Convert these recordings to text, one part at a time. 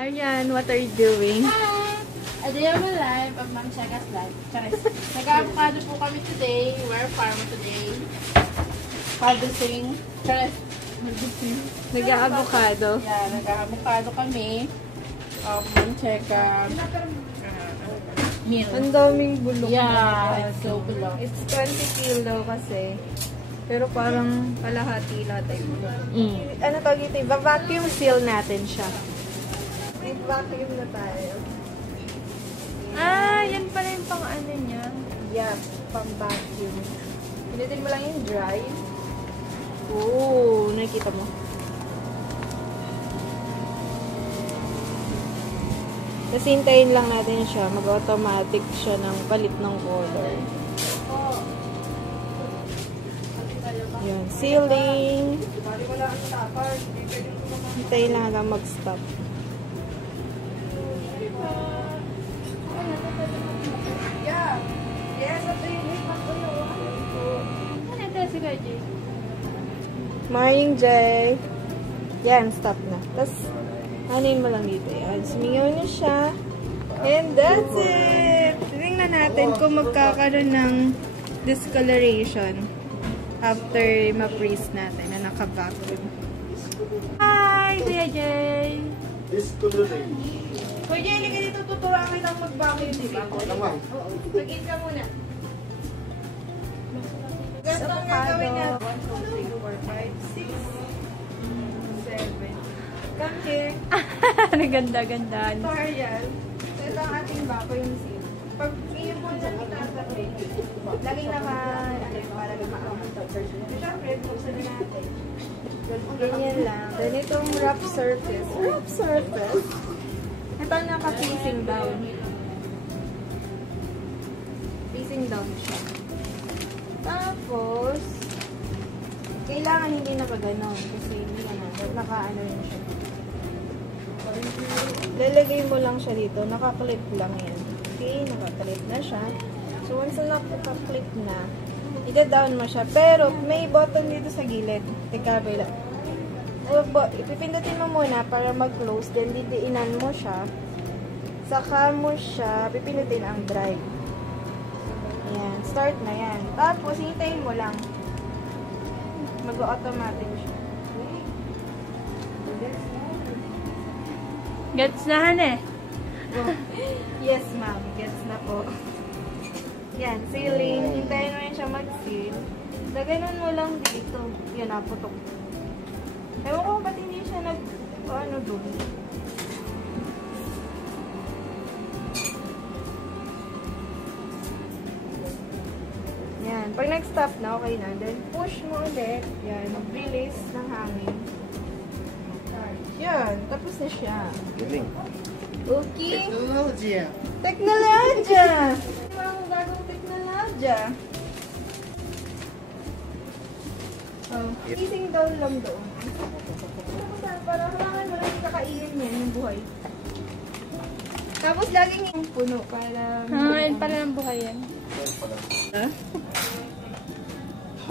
Arian, what are you doing? Hi! A day of my life of Ma'am Chaga's life. Charis. Nag-avocado po kami today. We're farm today. Harvesting. Charis. Nag-avocado. Yeah, nag-avocado kami. Ma'am Chaga. Meal. Ang daming bulong. Yeah, it's so bulong. It's 20 kilo kasi. Pero parang kalahati lahat ay bulong. Ano tawag ito? Va-vacuum seal natin siya. Nag-vacuum na tayo. Ah, yan pala yung pang ano niya. Yeah, pang vacuum. Pinitin mo lang yung dry. Oo, nakikita mo. Kasi hintayin lang natin siya. Mag-automatic siya ng palit ng color. Yan, sealing. Hintayin lang hanggang mag-stop. Morning, Jay. Yan, stop na. Tapos, anin mo lang dito. Yan, sumingaw na siya. And that's it! Tingnan natin kung magkakaroon ng discoloration after ma-freeze natin na naka-vacuum. Hi, Kuya Jay! Discoloration. Kuya Jay, halika dito. Tuturuan kitang mag-vacuum, di ba? Oo. Mag-in ka muna. Ganito ang gagawin niya. 1, 2, 3, 4, 5, 6, 7. Come here. Naganda-ganda. Ito, Ariel. Ito ang ating vacuum seal. Pag iyo mo lang itatapin, laging para lumaamot. Siyempre, buksan na natin. Ganyan lang. Then itong wrap surface. Wrap surface? Ito ang naka-facing down. Facing down siya. Tapos, kailangan hindi nakaganon kasi hindi naman, naka-ano rin siya. Lalagay mo lang siya dito, naka-clip lang yan. Okay, naka-clip na siya. So, once na naka-clip na, ida-down mo siya. Pero, may button dito sa gilid. Teka, bila. Ipipindutin mo muna para mag-close, then didiinan mo siya. Saka mo siya, pipindutin ang drive. Ayan, start na yan. Tapos, hintayin mo lang. Mag-automatic siya. Gets na, Hane? Yes, ma'am. Gets na po. Yan, sealing. Hintayin mo yan siya mag-seal. Laganon mo lang dito. Yan, naputok. Ewan ko ba't hindi siya ano doon. Yan. Pag nag-stop na, okay na. Then, push mo ulit. Yan. Mag-release ng hangin. Yan. Tapos na siya. Galing. Okay. Technology. Teknolodya! Ang bagong teknolodya. Oh, ising down lang doon. Para halangan mo lang kakainin niya yung buhay. Tapos laging yung puno para... Hangain pala ng buhay yan. Huh?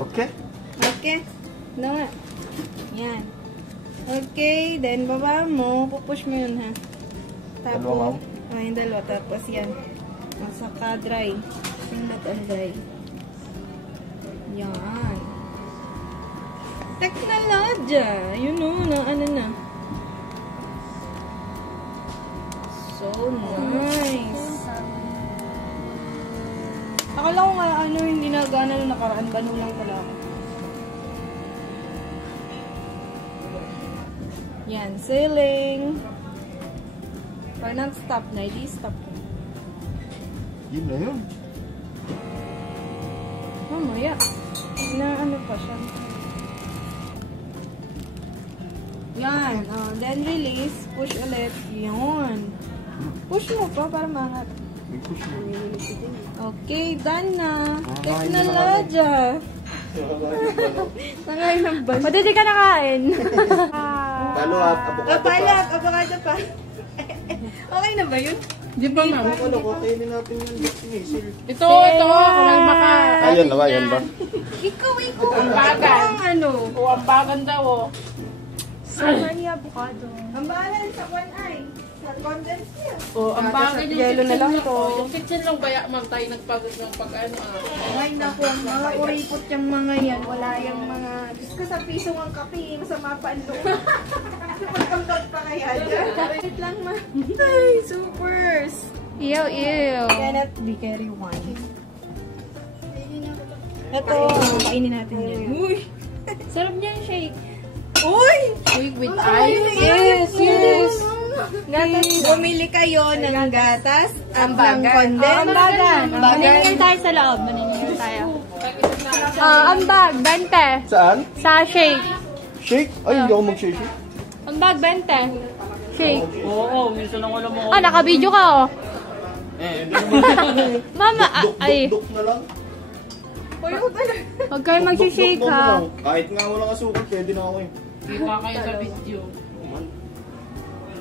Okay. Okay. No nga. Yan. Okay, then baba mo. Pupush mo yun ha. Dalawa, Tapos, yung dalawa. Tapos yan. Saka dry. Yung not on dry. Yan. Teknolodya! Yun o, na ano na. So nice. Akala ko nga ano, hindi na gana nung nakaraan. Ganun lang pala ako. Yan, sealing. Pag nag-stop na, i-stop ko. Yun na yun. Mamaya. Na ano pa siya. Yan. Oh, then release. Push ulit. Yan. Push mo pa para mangat. May push mo. Okay, done na. Teknolodya. Nangayon ng ban. Pwede di ka nakain. Follow up, avocado pa. Follow up, avocado pa. Okay na ba yun? Di ba, ma'am? Ano ko, kainin natin yung sinisil. Ito, kung baka... Ayun na ba, yan ba? Ikaw. Ang bagan. Ang ano? O, ang bagan daw, oh. Summer avocado. Ang balan sa one eye. Sa Condense yan. Oh, ang bagay yung Yelo na lang to. Yung kitchen lang baya man tayo nagpagod ng pag-ano. Ay, naku, mga kuripot yung mga yan. Wala yung mga... Diyos ko, sa piso ang kape. Masama pa ang loob. Magkambag pa kaya dyan. Wait lang, ma. Ay, supers. Ew, ew. Cannot be carry one. Ito, kainin natin yan. Uy! Sarap niya yung shake. Uy! Uy, with ice. Yes, yes. Gatas. Bumili kayo ng gatas at ng condense. Ambagan. Maniningil tayo sa loob. Maniningil tayo. Ambag, 20. Saan? Sa shake. Shake? Ay, hindi ako mag-shake. Ambag, 20. Shake. Oo, minsan lang alam mo. Ah, naka-video ka oh. Hindi naman. Mama, ay. Duk na lang. Uy, huwag ka na. Huwag kayo mag-shake Duk-duk na ha. lang. Kahit nga walang asukal, pwede na ako eh. Kita kayo sa video.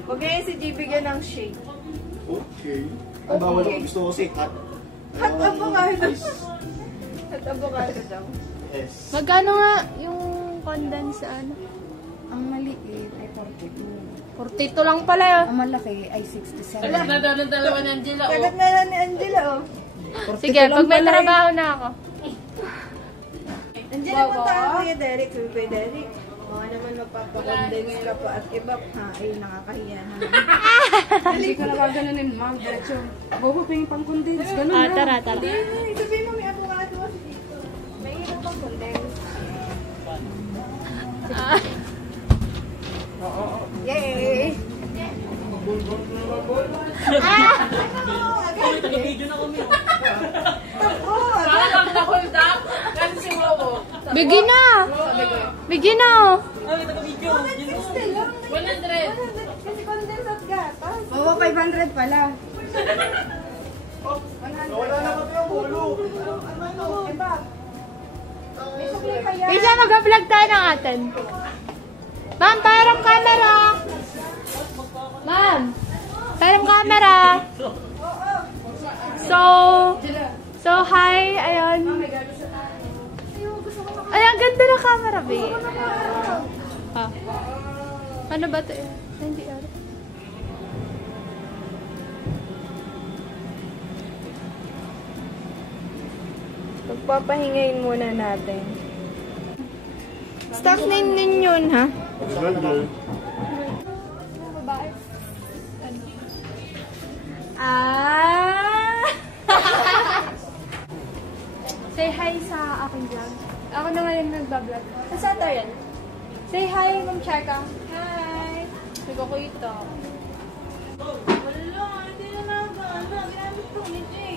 Huwag ngayon si G bigyan ng shake. Okay. Ang bawal ako gusto ko kasi hot. Hot avocado. Ice. At avocado daw. Yes. Magkano nga yung condense ano? Ang maliit ay 42. 42 lang pala yun. Ang malaki ay 67. Alam, nadalong dalawa ni Angela. Oh. Sagot na lang ni Angela, oh. Sige, pag may trabaho na ako. Angela, punta ka Kuya Derek. Sabi Kuya Derek, baka naman magpapakondense ka pa at iba. Ha, ay, nakakahiya naman. Hindi ko nakaganunin, ma'am. Diretso. Bubuping pang condense. Ganun Ah, na. tara, tara. Ay, sabihin mo may avocado kasi dito. May iba pang condense. Yay! Taga-video na kami. Parang lang na-hold up. Kasi si Wowo. Bigyan na! Bigyan na! Ay, taga-video. 100. Kasi condense at gatas. Oo, 500 pala. Wala na kami ang ulo. Ano, iba? May supply pa yan. Isa mag-vlog tayo ng atin. Ma'am, parang camera! Ma'am, parang camera! So hi, ayun. Ay, ang ganda ng camera, babe. Ah. Ano ba ito? Hindi, ano? Pagpapahingayin muna natin. Staff name ninyo, ha? Ah! Say hi sa aking vlog. Ako na ngayon nagbablog. Saan tayo yan? Say hi, Ma'am Cheka. Hi! Sigo ko ito. Wala, hindi na nagana. Ginamit ko ni Jay.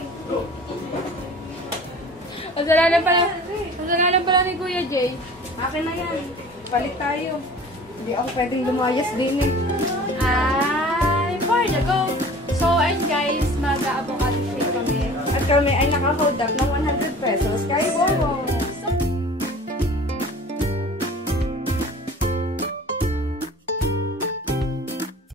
Kasalanan pala ni Kuya Jay. Akin na yan. Palit tayo. Hindi ako pwedeng lumayas din eh. Ay, for the go! So, ayun guys, mag-avocado shake kami. At kami ay naka-hold up ng 100 pesos. Kaya wow.